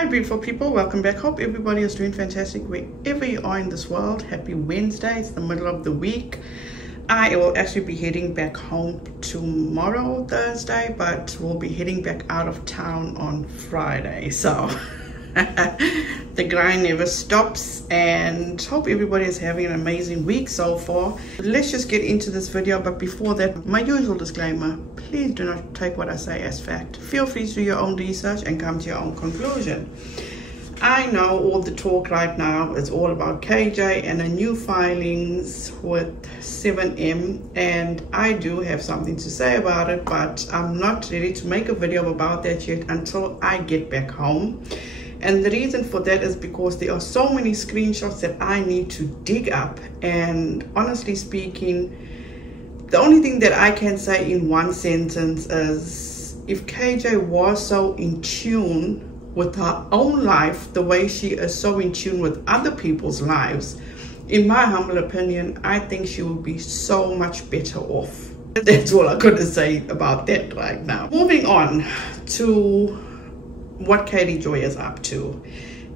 Hi beautiful people, welcome back. Hope everybody is doing fantastic wherever you are in this world. Happy Wednesday, it's the middle of the week. I will actually be heading back home tomorrow, Thursday, but we'll be heading back out of town on Friday. So the grind never stops, and hope everybody is having an amazing week so far. Let's just get into this video, but before that, my usual disclaimer: please do not take what I say as fact. Feel free to do your own research and come to your own conclusion. I know all the talk right now is all about KJ and the new filings with 7M, and I do have something to say about it, but I'm not ready to make a video about that yet until I get back home. And the reason for that is because there are so many screenshots that I need to dig up, and honestly speaking, the only thing that I can say in one sentence is, if KJ was so in tune with her own life the way she is so in tune with other people's lives, in my humble opinion, I think she would be so much better off. That's all I could say about that right now. Moving on to what Katie Joy is up to,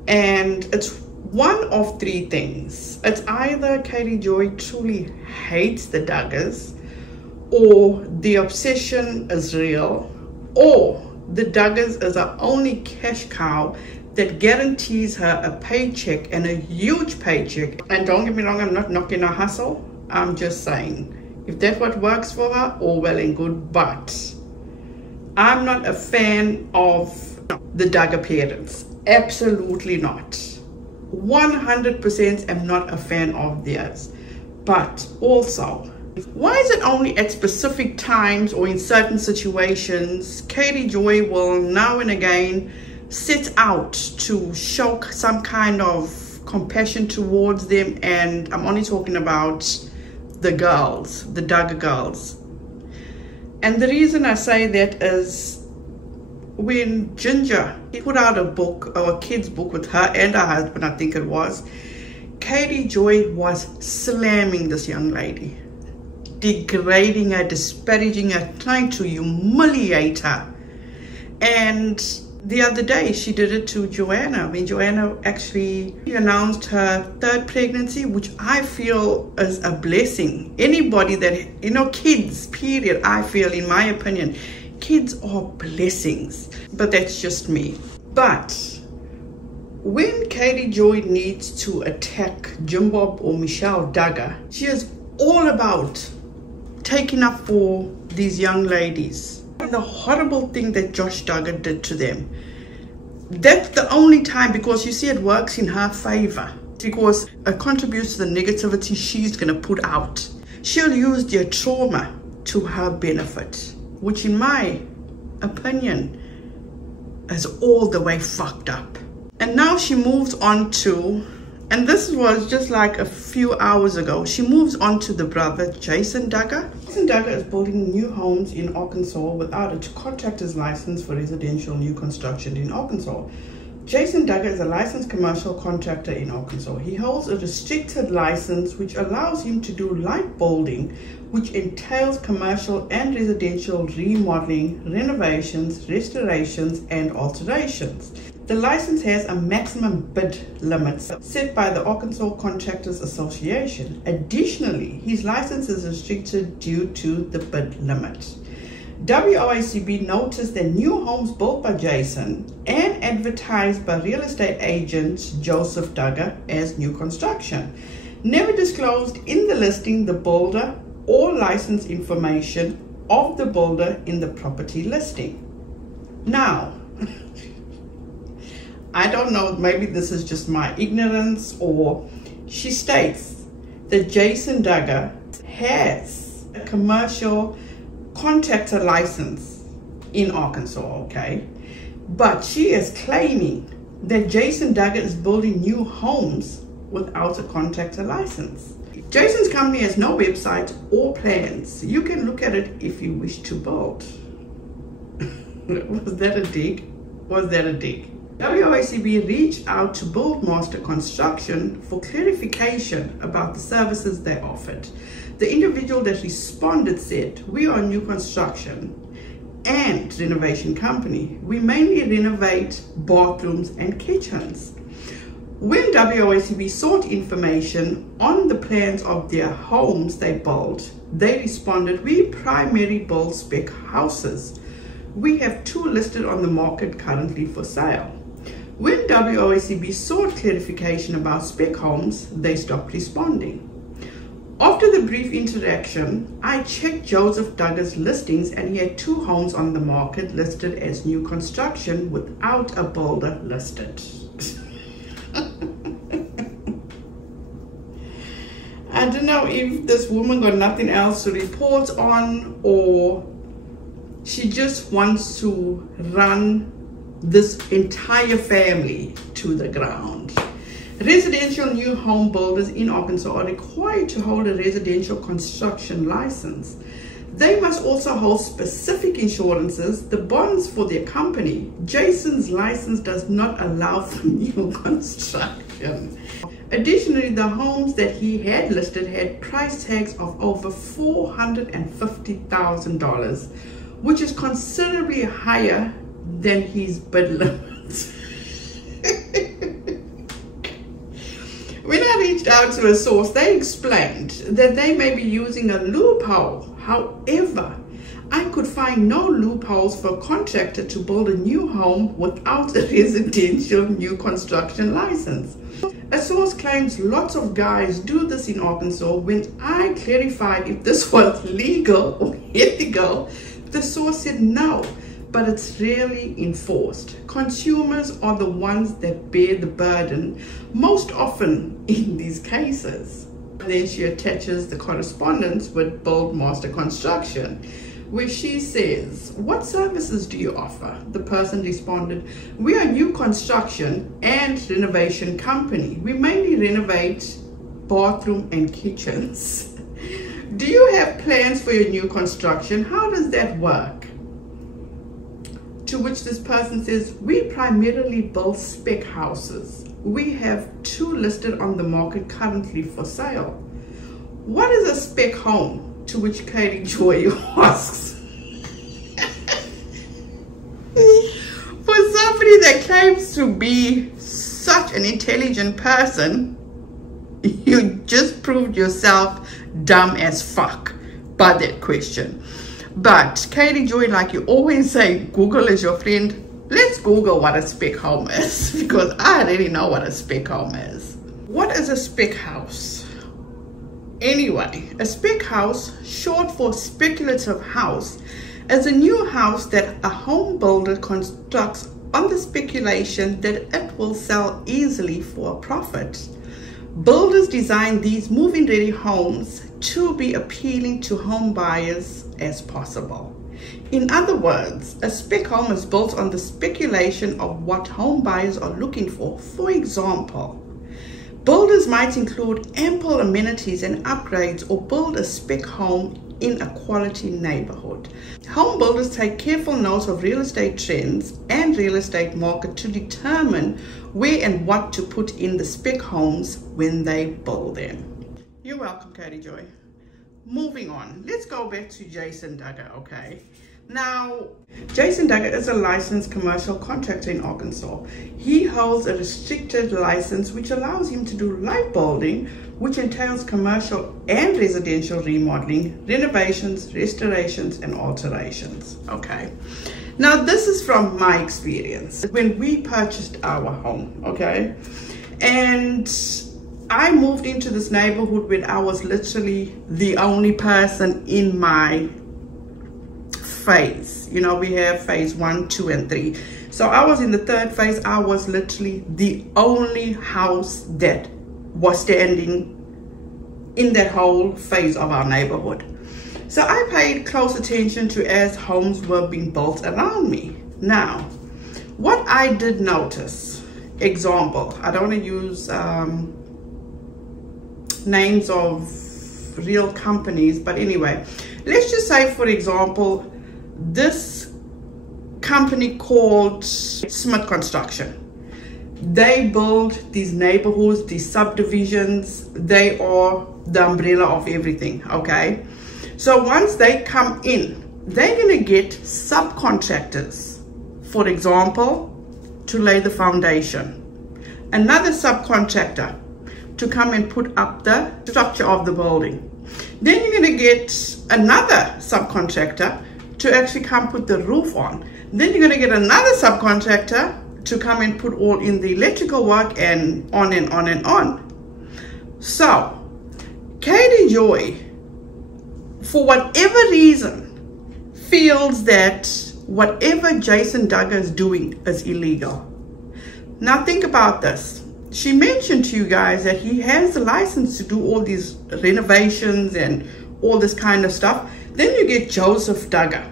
and it's one of three things. It's either Katie Joy truly hates the Duggars, or the obsession is real, or the Duggars is her only cash cow that guarantees her a paycheck, and a huge paycheck. And don't get me wrong, I'm not knocking her hustle. I'm just saying, if that's what works for her, all well and good, but I'm not a fan of the Duggar parents. Absolutely not. 100% am not a fan of theirs. But also, why is it only at specific times or in certain situations Katie Joy will now and again set out to show some kind of compassion towards them? And I'm only talking about the girls, the Duggar girls. And the reason I say that is, when Ginger put out a book, or a kid's book, with her and her husband, I think it was, Katie Joy was slamming this young lady, degrading her, disparaging her, trying to humiliate her. And the other day she did it to Joanna, when Joanna actually announced her third pregnancy, which I feel is a blessing. Anybody that, you know, kids, period, I feel, in my opinion, kids are blessings, but that's just me. But when Katie Joy needs to attack Jim Bob or Michelle Duggar, she is all about taking up for these young ladies. The horrible thing that Josh Duggar did to them, that's the only time, because you see it works in her favor, because it contributes to the negativity she's gonna put out. She'll use their trauma to her benefit, which in my opinion is all the way fucked up. And now she moves on to, and this was just like a few hours ago, she moves on to the brother, Jason Duggar. Jason Duggar is building new homes in Arkansas without a contractor's license for residential new construction in Arkansas. Jason Duggar is a licensed commercial contractor in Arkansas. He holds a restricted license which allows him to do light building, which entails commercial and residential remodeling, renovations, restorations, and alterations. The license has a maximum bid limit set by the Arkansas Contractors Association. Additionally, his license is restricted due to the bid limit. WOACB noticed that new homes built by Jason and advertised by real estate agent Joseph Duggar as new construction never disclosed in the listing the builder or license information of the builder in the property listing. Now, I don't know, maybe this is just my ignorance, or she states that Jason Duggar has a commercial contractor license in Arkansas, okay? But she is claiming that Jason Duggar is building new homes without a contractor license. Jason's company has no website or plans. You can look at it if you wish to build. Was that a dig? Was that a dig? WOACB reached out to Buildmaster Construction for clarification about the services they offered. The individual that responded said, "We are new construction and renovation company. We mainly renovate bathrooms and kitchens. When WOACB sought information on the plans of their homes they built, they responded, we primarily build spec houses. We have 2 listed on the market currently for sale. When WOACB sought clarification about spec homes, they stopped responding. After the brief interaction, I checked Joseph Duggar's listings and he had 2 homes on the market listed as new construction without a builder listed. I don't know if this woman got nothing else to report on, or she just wants to run this entire family to the ground. Residential new home builders in Arkansas are required to hold a residential construction license. They must also hold specific insurances, the bonds for their company. Jason's license does not allow for new construction. Additionally, the homes that he had listed had price tags of over $450,000, which is considerably higher than his bid limit. When I reached out to a source, they explained that they may be using a loophole. However, I could find no loopholes for a contractor to build a new home without a residential new construction license. A source claims lots of guys do this in Arkansas. When I clarified if this was legal or ethical, the source said no, but it's rarely enforced. Consumers are the ones that bear the burden most often in these cases. Then she attaches the correspondence with Build Master Construction, where she says, what services do you offer? The person responded, we are new construction and renovation company. We mainly renovate bathroom and kitchens. Do you have plans for your new construction? How does that work? To which this person says, we primarily build spec houses. We have 2 listed on the market currently for sale. What is a spec home? To which Katie Joy asks. For somebody that claims to be such an intelligent person, you just proved yourself dumb as fuck by that question. But Katie Joy, like you always say, Google is your friend. Let's Google what a spec home is, because I already know what a spec home is. What is a spec house? Anyway, a spec house, short for speculative house, is a new house that a home builder constructs on the speculation that it will sell easily for a profit. Builders design these move-in ready homes to be appealing to home buyers as possible. In other words, a spec home is built on the speculation of what home buyers are looking for. For example, builders might include ample amenities and upgrades or build a spec home in a quality neighborhood. Home builders take careful note of real estate trends and real estate market to determine where and what to put in the spec homes when they build them. You're welcome, Katie Joy. Moving on, let's go back to Jason Duggar, okay? Now, Jason Duggar is a licensed commercial contractor in Arkansas. He holds a restricted license which allows him to do light building, which entails commercial and residential remodeling, renovations, restorations, and alterations, okay? Now, this is from my experience when we purchased our home, okay? And I moved into this neighborhood when I was literally the only person in my phase. You know, we have phase 1, 2, and 3. So I was in the 3rd phase. I was literally the only house that was standing in that whole phase of our neighborhood. So I paid close attention to as homes were being built around me. Now, what I did notice, example, I don't want to use names of real companies, but anyway, let's just say, for example, this company called Smith Construction. They build these neighborhoods, these subdivisions. They are the umbrella of everything, okay? So once they come in they're going to get subcontractors, for example, to lay the foundation, another subcontractor to come and put up the structure of the building. Then you're going to get another subcontractor to actually come put the roof on. Then you're going to get another subcontractor to come and put all in the electrical work, and on and on and on. So Katie Joy, for whatever reason, feels that whatever Jason Duggar is doing is illegal. Now think about this. She mentioned to you guys that he has the license to do all these renovations and all this kind of stuff. Then you get Joseph Duggar,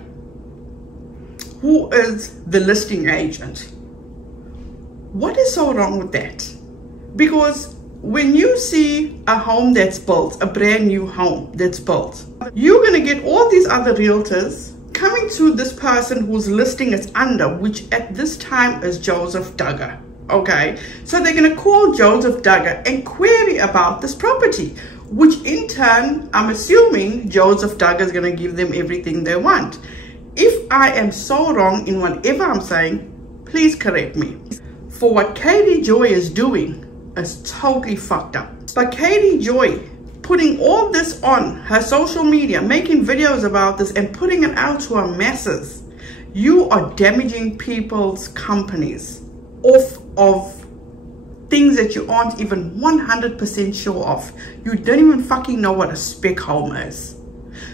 who is the listing agent. What is so wrong with that? Because when you see a home that's built, a brand new home that's built, you're going to get all these other realtors coming to this person whose listing is under, which at this time is Joseph Duggar. Okay, so they're going to call Joseph Duggar and query about this property, which in turn, I'm assuming Joseph Duggar is going to give them everything they want. If I am so wrong in whatever I'm saying, please correct me. For what Katie Joy is doing is totally fucked up. But Katie Joy putting all this on her social media, making videos about this and putting it out to our masses, you are damaging people's companies off of things that you aren't even 100% sure of. You don't even fucking know what a spec home is.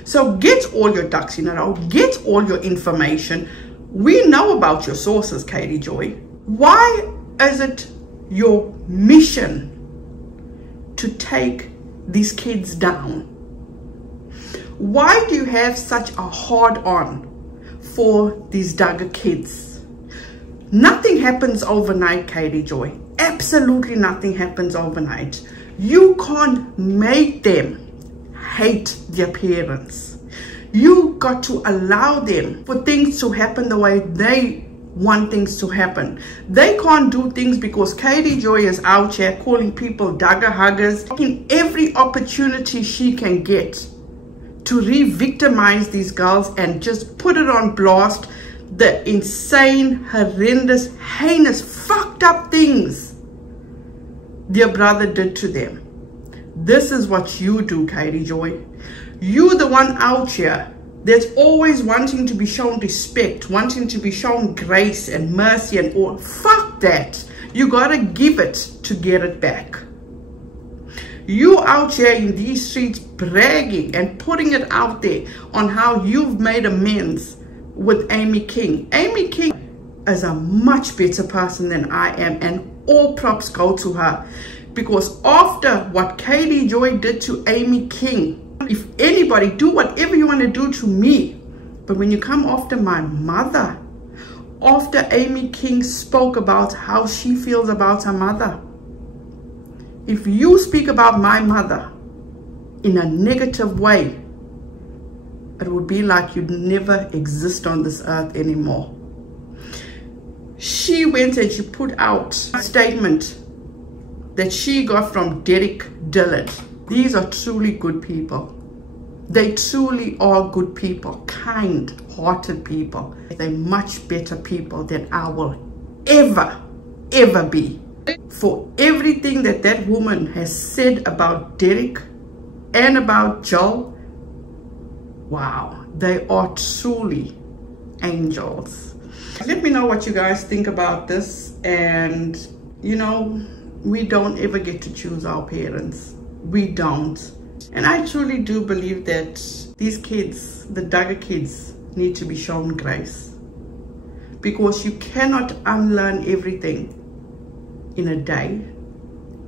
So get all your ducks in a row, get all your information. We know about your sources, Katie Joy. Why is it your mission to take these kids down? Why do you have such a hard on for these Duggar kids? Nothing happens overnight, Katie Joy. Absolutely nothing happens overnight. You can't make them hate their parents. You got to allow them for things to happen the way they want things to happen. They can't do things because Katie Joy is out here calling people Duggar huggers, taking every opportunity she can get to re-victimize these girls and just put it on blast, the insane, horrendous, heinous, fucked up things their brother did to them. This is what you do, Katie Joy. You're the one out here that's always wanting to be shown respect, wanting to be shown grace and mercy and all. Fuck that. You gotta give it to get it back. You out here in these streets bragging and putting it out there on how you've made amends with Amy King. Amy King is a much better person than I am, and all props go to her, because after what Katie Joy did to Amy King, if anybody, do whatever you want to do to me, but when you come after my mother, after Amy King spoke about how she feels about her mother, if you speak about my mother in a negative way, it would be like you'd never exist on this earth anymore. She went and she put out a statement that she got from Derek Dillard. These are truly good people. They truly are good people, kind-hearted people. They're much better people than I will ever be. For everything that that woman has said about Derek and about Joe, wow, they are truly angels. Let me know what you guys think about this. And you know, we don't ever get to choose our parents. We don't. And I truly do believe that these kids, the Duggar kids, need to be shown grace, because you cannot unlearn everything in a day,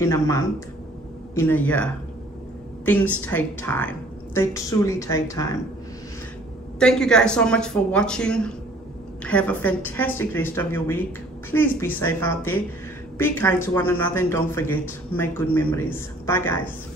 in a month, in a year. Things take time. They truly take time. Thank you guys so much for watching. Have a fantastic rest of your week. Please be safe out there. Be kind to one another, and don't forget, make good memories. Bye guys.